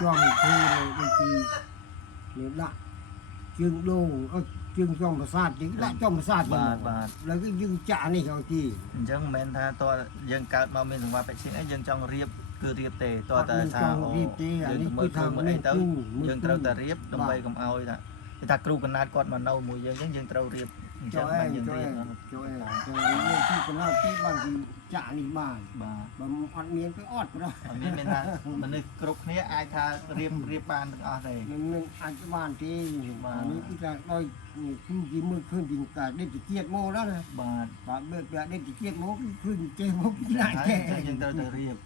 cho mình thu này thì nếu lại chương đô chương cho một sát chứ lại cho một sát lấy cái dương chả này rồi thì dân men tha to dân cao bao miền qua phải xin ấy dân trong riệp cứ riệp tề to ta sao dân mới không ấy tới dân trâu ta riệp đồng bay cầm ao ta người ta kêu cần nát con mà nâu mùi dân trâu riệp cho em cho em khi còn nào tí bằng thì chả đi bàn bằng ăn miếng cái ót rồi miếng miếng tha mình đi cột này ai tha riệp bàn ở đây mình ăn cái bàn thì mà những cái đôi khi chỉ mưa khơi thì cả đến chỉ kiệt mô đó này và bây giờ đến chỉ kiệt mô khơi chơi mô lại chơi dân trâu ta riệp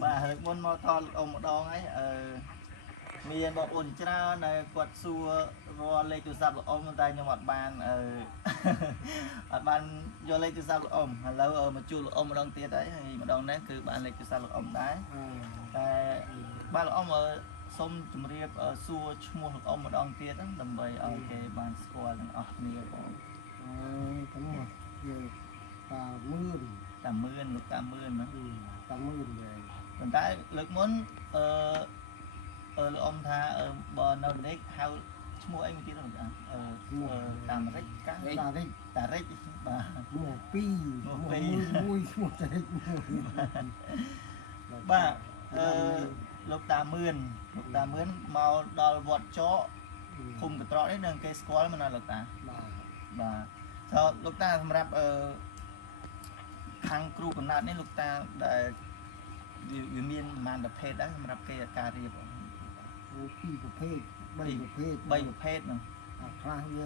bà con mò to ông một đòn ấy miền bọc ổn cha này quạt xua ro lấy từ sạp ông tay như một bàn bàn do lấy từ sạp ông lâu ở một chu ông một đòn tiệt đấy thì một đòn đấyคือbạn lấy từ sạp ông đấy ba ông ở sông chùm riệp ở xua mua ông một đòn tiệt đó đầm bầy ở cái bàn square ở miền đúng rồi tạm mươn lúc tạm mươn nữa tạm mươn về mình tại lực muốn ông tha bờ nào đấy hao mua anh một tí rồi tạm rách cá tà rách và mua pi mua rách ba lúc tà mươn màu đòi vọt chó khung cái trọ đấy nâng cây squall mà là lúc tà và sau lúc ta làm rap thằng kêu còn nát nên lúc ta để vì miền màn đập phết đấy làm rap cây cà riệp khi của phê bay của phết nữa khang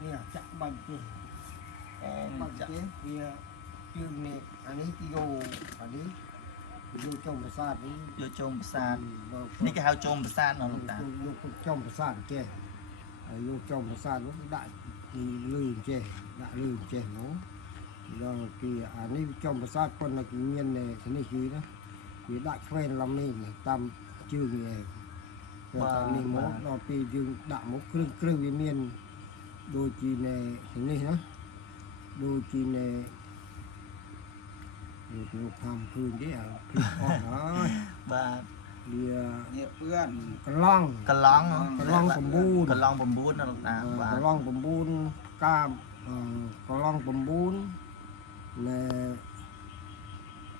như chặt bằng chứ như chương này anh ấy kilo anh ấy vô trong bờ sạt đi vô trong bờ sạt ní cái hao trong bờ sạt nó lúc ta vô trong bờ sạt chè vô trong bờ sạt nó đại lư chè đại lư chè nó rồi thì anh ấy trong bờ sạt con là cái miền này cái này gì đó thì đại quen làm nên tam chương này rồi mình mốt nó thì dương đạo mốt kêu với miền đôi chi này cái này đó đôi chi này được tham phương chứ đó và đi cà long bầm bún nó cà long bầm bún cam cà long bầm bún là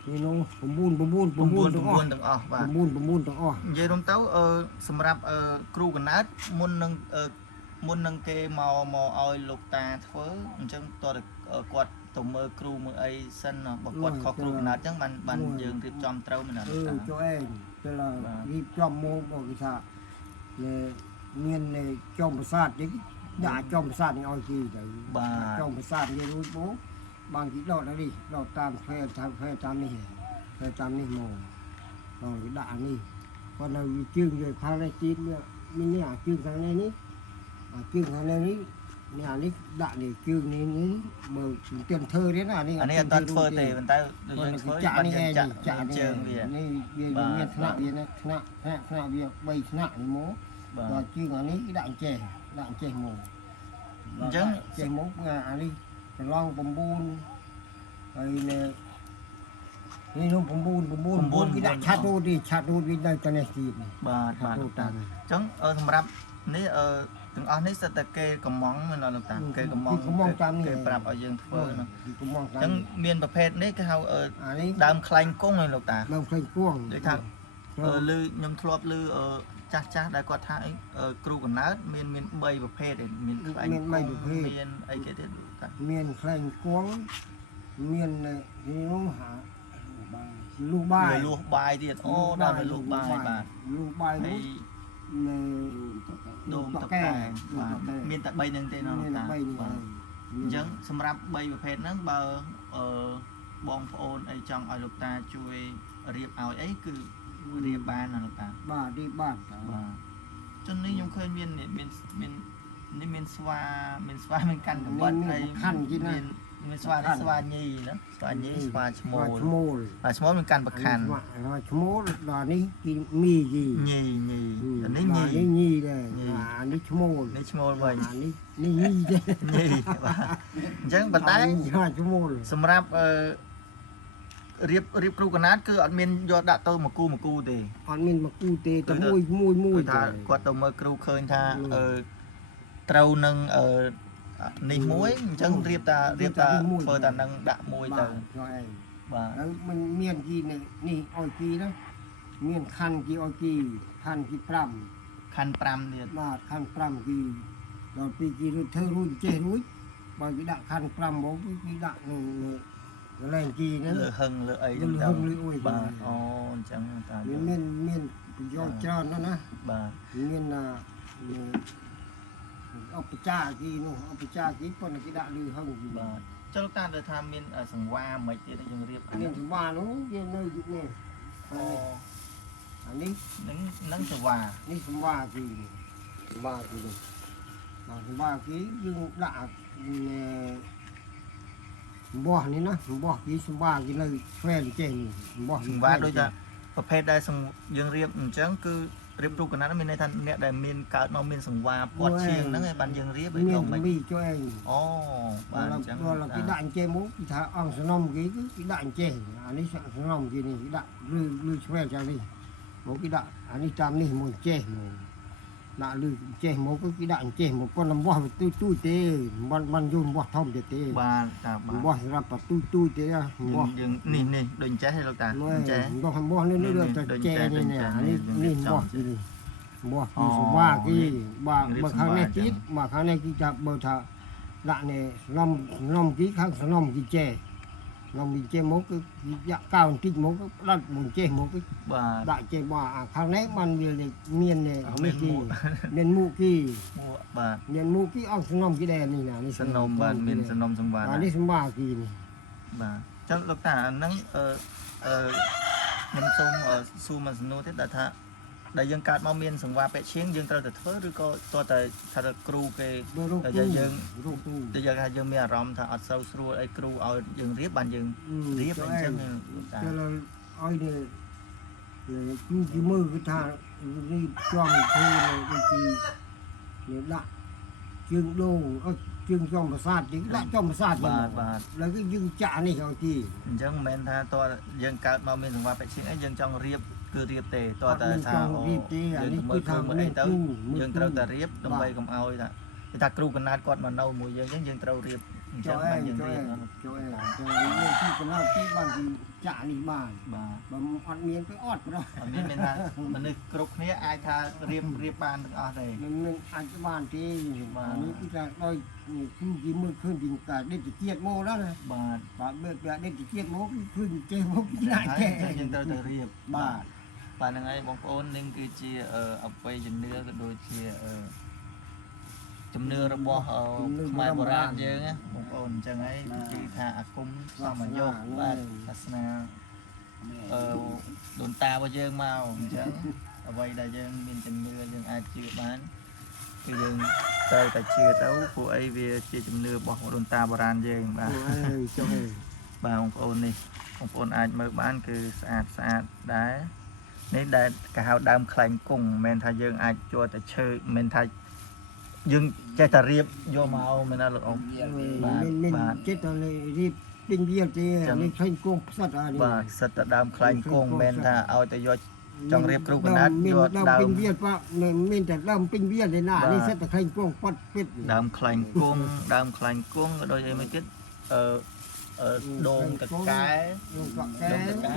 นี่น้องผมบุญตรงอ้อผมบุญตรงอ้อ vậy đúng tấu sầm rạp kêuกันนัดมุนนึงเกมอเอาลูกตาเฟ้อจังตัวกวาดตัวมือครูมือไอ้สั้นบอกกวาดคอครูกันนัดจังบันยืนรีบจอมเต้ามันน่ะcho em cho làรีบจอมโมบอกกิซ่าเนี่ยเมียนในจอมประสาทยังด่าจอมประสาทนี่เอาทีเดี๋ยวจอมประสาทยังรู้ปุ๊บางทีดอดนะดิดอดตามแพร่ตามนี่โมดอดด่านี่พอเราจื้อเลยพาได้จีนเนี่ยมีเนี่ยจื้อทางนี้จื้อทางนี้เนี่ยนี่ด่านี่จื้อนี่เมื่อเตรียมเธอเนี่ยนะนี่อันนี้ตอนเฟอร์เตะมันได้จ่านี่ไงจ่านี่นี่เบี้ยขนาดเบี้ยนะขนาดเบี้ยใบขนาดนี่โมดอดจื้ออันนี้ด่าเจโมจังเจโมงานอันนี้ลองบำบูนไอ้เนี่ยนี่น้องบำบูนที่ได้ชาดูวินัยตอนนี้สิบาทจังสำหรับนี่ถึงอันนี้สเตเกกระมองมันนอนลงตาเกกระมองเกปรับเอายังเฟ้อเนาะจังเมียนประเภทนี้ก็เขาดำคลายกุ้งเลยลงตาดำคลายกุ้งด้วยทางลือยมทลบลือจ้าได้กว่าท้ายครูกันนัดเมียนใบประเภทเมียนคลายกุ้งเมียนไอ้เกติเมียนคลายกุ้งเมียนนี่น้องหาลูกใบที่โอ้ได้เป็นลูกใบนี่ในโดมตะแกรงเมียนตะใบหนึ่งเต้นเอาตายังสำหรับใบประเภทนั้นเบอร์บองโอนไอจังไอลูกตาช่วยเรียบเอาไอ้คือเรียบบ้านนะลูกตาบ้านจนนี้ยังเคยเมียนเนี่ยเมียนสวาเป็นกันกับวัดไอเมียนสวาญีนะสวาญีสวาชโมเป็นการประคันชโมตอนนี้มีญีอันนี้ญีเลยอันนี้ชโมไว้ อันนี้ญีจังปัตตาสำหรับ រៀបគ្រូកណាតគឺអត់មានយកដាក់ទៅមកគូទេ អត់មានមកគូទេតែមួយ ថា ទេ គាត់ទៅមើលគ្រូឃើញថាត្រូវនឹងនេះមួយអញ្ចឹងរៀបតាធ្វើតានឹងដាក់មួយទៅ បាទ ហើយมันមានគីនេះឲ្យគីណាមានខណ្ឌគីឲ្យគីខណ្ឌគី5 ខណ្ឌ5ទៀត បាទខណ្ឌ5គីដល់ពីគីរួចធ្វើរួចចេះរួចបើគេដាក់ខណ្ឌ5មកគេដាក់នៅកន្លែងគីហ្នឹង លើហឹងលើអី លើហឹងលើអុយ បាទអូអញ្ចឹងតា មានប្រយោជន៍ច្រើនណាស់ណា បាទ មានអបចាគីនោះអបចាគីប៉ុន្តែគេដាក់លើហឹងគី បាទចុះលោកតាទៅថាមានសង្វាមិនទៀតយើងរៀប មានសម្បានោះវានៅនេះ អូ អានេះ នឹងសង្វា នេះសម្បាគីសម្បាគីនេះបាទសម្បាគីយើងដាក់បោះនេះណាបោះគីសម្បាគីនៅឆ្វែងចេះនេះបោះ សង្វាដូចថាប្រភេទដែលយើងរៀបអញ្ចឹងគឺរៀបរូបកណ្ដាលមានន័យថាអ្នកដែលមានកើតមកមានសង្វាពាត់ឈៀងហ្នឹងឯងបានយើងរៀបឯ មាន ងមិន មីជួយឯង អូបាទអញ្ចឹង ដល់គេដាក់អញ្ចេះមកគេថាអង្គសនំគេគឺគេដាក់អញ្ចេះអានេះសនំគេនេះគេដាក់លឺឆ្វែងយ៉ាងនេះមកគេដាក់អានេះតាមនេះមួយចេះមកដាក់លឺចេះមកគឺគេដាក់អញ្ចេះមកប៉ុន្តែបោះទូទេបានយល់បោះធំទេ បាទតាបាទ បោះសម្រាប់ទូទេបោះ យើងនេះដូចចេះទេលោកតា អញ្ចេះបោះនេះទៅចេះនេះអានេះបោះគេនេះបោះពីសវាគេបើខាងនេះទៀតមកខាងនេះគេចាប់បើថាដាក់នេះសនំគេខាងសនំគេចេះនំចេះមកគឺយ៉ាក់កៅបន្តិចមកដាក់មួយចេះមកគឺ បាទ ដាក់ចេះបោះខាងនេះมันមាននេះគេមានមូគី បាទ មានមូគីអង្គសនំគេដែរនេះណានេះ សនំបាទមានសនំសង្វា អានេះសម្បាគីនេះ បាទចុះលោកតាអាហ្នឹងខ្ញុំសូមសួរមួយសំណួរទៀតថាដែលយើងកើតមកមានសង្វាពាក់ឈៀងយើងត្រូវតែធ្វើឬក៏តើតែថាគ្រូគេ តែយើងរូបគ្រូ តែយើងថាយើងមានអារម្មណ៍ថាអត់សូវស្រួលអីគ្រូឲ្យយើងរៀបបានយើងរៀបអញ្ចឹងលោកតា តែឲ្យនេះគ្រូគេមើលគឺថានេះចំធ្វើដូចជានេះដាក់ជើងដូងជើងចំប្រាសាទគេដាក់ចំប្រាសាទ បាទ แล้วก็យើងចាក់នេះឲ្យទី អញ្ចឹងមិនមែនថាតើយើងកើតមកមានសង្វាពាក់ឈៀងអីយើងចង់រៀបគឺរៀបទេតើតែថាយើងមើលឃើញមើលអីទៅយើងត្រូវតែរៀបដើម្បីកុំឲ្យថាគ្រូកណាតគាត់មកនៅមួយយើងអញ្ចឹងយើងត្រូវរៀបអញ្ចឹងបានយើងរៀប ជួយមានទីកណ្ដោទីបានទីចាក់នេះបាន បាទ បើអត់មានទៅអត់ប្រហែល អត់មានថាមនុស្សគ្រប់គ្នាអាចថារៀបបានទាំងអស់ទេ មិនអាចបានទេបាទនេះគឺថាដោយគ្រូគេមើលឃើញពីការដេតជាតិមកđóណា បាទ បាទមើលពីដេតជាតិមកគឺឃើញចេះមកណាស់ចេះ យើងត្រូវតែរៀប បាទ បាទហ្នឹងហើយបងប្អូននឹងគឺជាអបិយជំនឿក៏ដូចជាជំនឿរបស់ខ្មែរបុរាណយើងណាបងប្អូនអញ្ចឹងហើយគឺថាអាគមសមយុគបាទសាសនាដូនតារបស់យើងមកអញ្ចឹងអ្វីដែលយើងមានជំនឿយើងអាចជឿបានគឺយើងត្រូវតែជឿទៅព្រោះអីវាជាជំនឿរបស់ដូនតាបុរាណយើងបាទ ចុះ បាទបងប្អូននេះបងប្អូនអាចមើលបានគឺស្អាតដែរនេះដែលគេហៅដើមខ្លែងគង់មិនមែនថាយើងអាចជួតែឈើមិនមែនថាយើងចេះតែរៀបយកមកមែនណាលោកអ៊ំ មានចិត្តទៅរៀបពេញវាទេនេះឃើញគង់ផ្សិតអានេះ បាទសិតតែដើមខ្លែងគង់មិនមែនថាឲ្យតែយកចង់រៀបគ្រូកណាត់ មាន យក ដើម ដើ ពេ ម ញវាប៉មានតែដើមពេញវាទេណានេះសិតតែឃើញគង់ប៉ត់ពិត ដើមខ្លែងគង់ដើមខ្លែងគង់ក៏ដូចអីមួយទៀតដូងតកែ លោកកកែ ដូងតកែ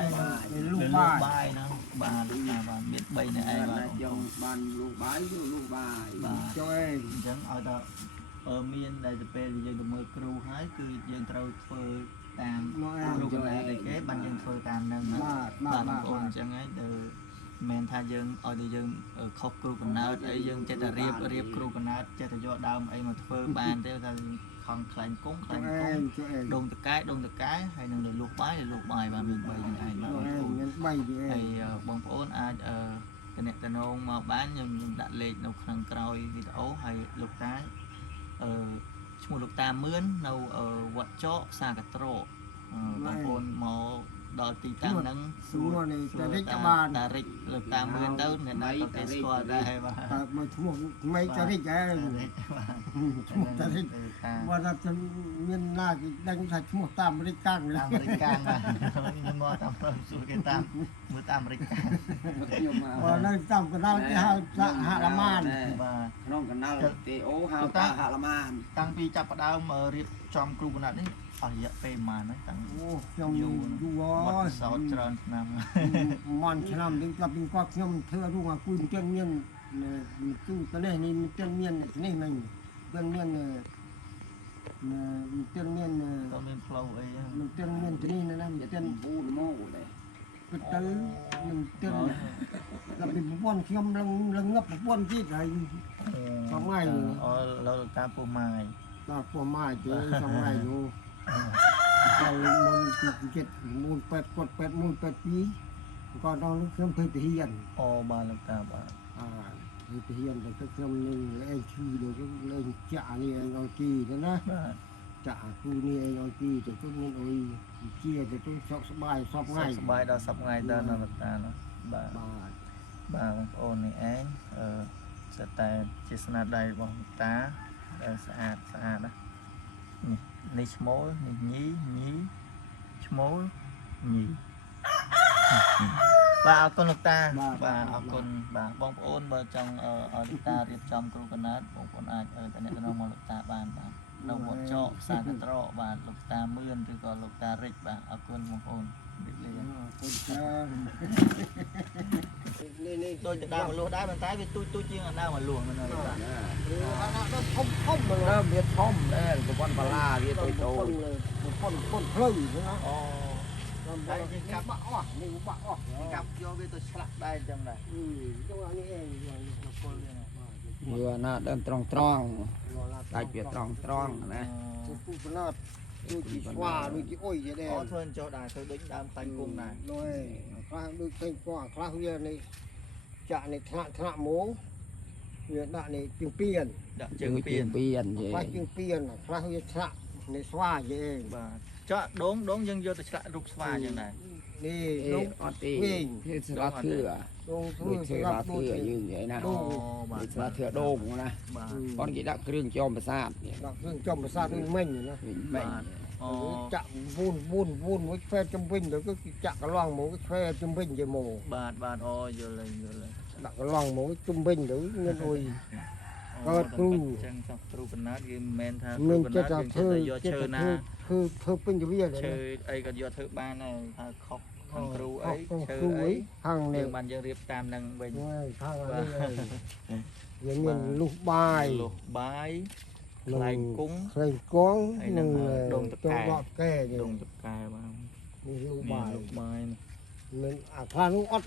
លូ លូ បាយ បាយណាបាទមាន3នៅឯងបាទ យកបានលូបាយយកលូបាយចុះឯង អញ្ចឹងឲ្យតែមានដែលទៅពេលយើងទៅមើលគ្រូហើយគឺយើងត្រូវធ្វើតាមគ្រូកណាតែគេបានយើងធ្វើតាមហ្នឹងណាបាទបងប្អូនអញ្ចឹងហើយទៅមិនមែនថាយើងឲ្យតែយើងខុសគ្រូកណាតអីយើងចេះតែរៀបគ្រូកណាតចេះតែយកដើមអីមកធ្វើបានទេថាខំខ្លែងគង់ដូងតកែហើយនឹងលូកបាយបាទមាន3ហ្នឹងឯងបាទបងប្អូន មាន3ទេ ហើយបងប្អូនអាចតំណតំណងមកបានខ្ញុំដាក់លេខនៅក្នុងក្រោយវីដេអូហើយលោកតាឈ្មោះលោកតាមឿននៅវត្តចកផ្សារកត្រកបងប្អូនមក ដល់ទីតាំងហ្នឹង សួរនេះតារិចក៏ តា បាន តារិចលោកតាមឿនទៅអ្នកណាក៏គេស្គាល់ដែរបាទ តែមកឈ្មោះមិនតារិចហ៎ បាទ ឈ្មោះតារិច តា បើថាខ្ញុំមានណាគេដឹងថាឈ្មោះតាមអាមេរិកកាំង អាមេរិកកាំងបាទខ្ញុំមកតាមសួរគេតាមមើលតាមអាមេរិកកាំង ខ្ញុំមក បើនៅតាមកណ្ដាលគេហៅសហរមាន បាទ ក្នុងកណ្ដាលទេអូហៅតាហលមាន តាំងពីចាប់ផ្ដើមរៀបចំគ្រូកណាត់នេះអស់រយៈពេលប៉ុន្មានហើយតាំង អូខ្ញុំយូរ បា ហើ ត់ យ សោតច្រើនឆ្នាំ មិនឆ្នាំនេះចាប់ពីគាត់ខ្ញុំធ្វើរូបអាគុយមានមានទូទៅនេះនេះមាននេះមិញមានមាន ក៏មានផ្លូវអី មាននេះណាមាន ប៊ូនមកដែរ ពិតទៅមានដល់ពីប្រព័ន្ធខ្ញុំឡើងងាប់ប្រព័ន្ធទៀតហើយ អូលោកតាពូម៉ាយ ដល់ពោះម៉ាយទេសម័យយូរហើយមុនពីចិត្តមុន8គាត់8 1 8 2ក៏ដល់ខ្ញុំធ្វើទាហាន អូបាទលោកតាបាទ ធ្វើទាហានតែខ្ញុំនឹងលេងឈឺដល់លេងចាក់នេះឲ្យទីទៅណា បាទ ចាក់គូនេះឲ្យទីទៅខ្ញុំមានអុយជាទៅសុខសប្បាយសពថ្ងៃ សប្បាយដល់សប្ថ្ងៃដល់លោកតាណាបាទ បាទ បាទបងប្អូននេះឯងសិតតែជាស្នាដៃរបស់លោកតាដែលស្អាតណានេះឈ្មោលនេះញីឈ្មោលញីបាទអរគុណលោកតាបាទអរគុណបាទបងប្អូនបើចង់ឲ្យលោកតារៀបចំគ្រូកណាត់បងប្អូនអាចតំណែងមកលោកតាបានបាទនៅវត្តចកផ្សារកត្រកបាទលោកតាមឿនឬក៏លោកតារិចបាទអរគុណបងប្អូនរីករាយ គុណច្រើននេះ ដូចទៅដើមមលួសដែរប៉ុន្តែវាទូចជាងដើមមលួសមែនទេបាទ ដល់ធំមក ដើមវាធំដែរប្រព័ន្ធបាឡាវាតូចតូច ប៉ុនភ្លៅណា អូ តែយើងកាប់បាក់អស់នេះបាក់អស់ កាប់យកវាទៅឆ្លាក់ដែរអញ្ចឹងដែរ ចុះអានេះឯងយកពលនេះណា វាណាដើមត្រង់ដាច់វាត្រង់ណា ទៅគូបណាត់ដូចជាស្វាដូចជាអុយទេដែរ អូធ្វើចុះដែរធ្វើដូចដើមខ្លាញ់គុំដែរ នោះឯងខ្លះដូចតែពណ៌ខ្លះវានេះចាក់នេះថ្នាក់មកវាដាក់នេះជាងពៀន ដាក់ជើ ជើ ង ង ពៀន ពៀនយេ ខ្លះជាងពៀនខ្លះវាថ្នាក់នេះស្វាយឯង បាទចុះដងយើងយកទៅឆ្លាក់រូបស្វាអញ្ចឹងដែរ នេះ អេ លោក អត់ទេធ្វើស្លាធឿ ដងធ្វើ ដូចធ្វើ សម្ ស្លា រាប់ ធឿ ដូច យើងvậyណា អូបាទ ស្លាធឿដងណា បាទ គាត់គេដាក់គ្រឿងចោមប្រាសាទនេះ ដាក់គ្រឿងចំប្រសាទដូចមិញណា មិន អូ ចាក់វូនមួយឆ្វេចំវិញទៅគឺចាក់កន្លងមកឆ្វេចំវិញជាមក បាទអូយល់ហើយ ដាក់កន្លងមកចំវិញទៅមានអុយ កើតគ្រូ អញ្ចឹងសោះគ្រូបណ្ណាតគេមិនមែនថាគ្រូ នឹង បណ្ ចិត្ត ណាត ថា យើងចេះ ធ្វើ តែយកឈើណា ធ្វើពេញទៅវា ឈើអីក៏យកធ្វើបានដែរថាខុសខាងគ្រូអីឈើ គ្រូ អី អីខាង យើ នេះ ងបានយើងរៀបតាមនឹងវិញ ខាងនេះយើងមានលុះបាយ លុះបាយខ្លែងគង់ ខ្លែងកង ហើយនឹង នឹង ដងតកែ ដងកែ ដងតកែបាទ នេះលុះ មា បាយ នលុះបាយ មានអាខាងនោះអត់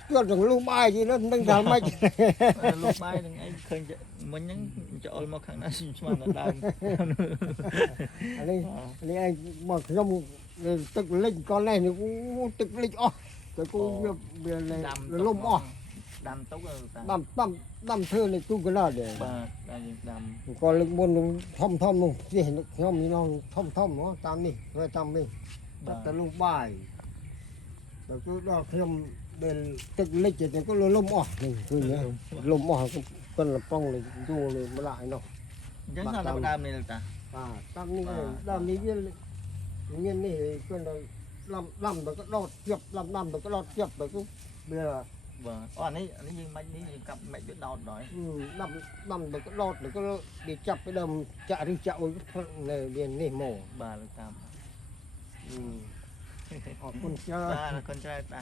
ស្គាល់ទាំងលុះបាយទេនោះនឹងថាម៉េច លុះបាយនឹងអីឃើញមិញហ្នឹងចូលមកខាងណាស្មានដល់ដើម អានេះឯងមកខ្ញុំទឹកលិចកននេះអូទឹកលិចអស់ទៅគូវាលំអស់ ដាំទុកតា ដាំធ្វើនេះទូកណ្ដាលដែរ បាទតែយើងដាំ ក៏លើកមុនធំនោះនេះខ្ញុំនេះน้องធំហ៎តាមនេះធ្វើតាមនេះតែលុះបាយទៅគឺដល់ខ្ញុំដែលទឹកលិចទៅក៏លំអស់នេះគឺលំអស់ប៉ុនលប៉ងនេះយូរលេម្លាយនោះ អញ្ចឹងតាមដើមនេះតា បាទតាមនេះវាមាននេះគឺដាំទៅក៏ដោតជាប់ដាំទៅក៏ដោតជាប់ទៅគឺវា បាទអូអានេះយើងមិននេះយើងកាប់មិនវាដោតដល់ ដាំទៅក៏ដោតទៅក៏វាចាប់ទៅដើមចាក់ឬចាក់អុយនៅវានេះមក បាទលោកតាម អរគុណច្រើន បាទអរគុណច្រើនតា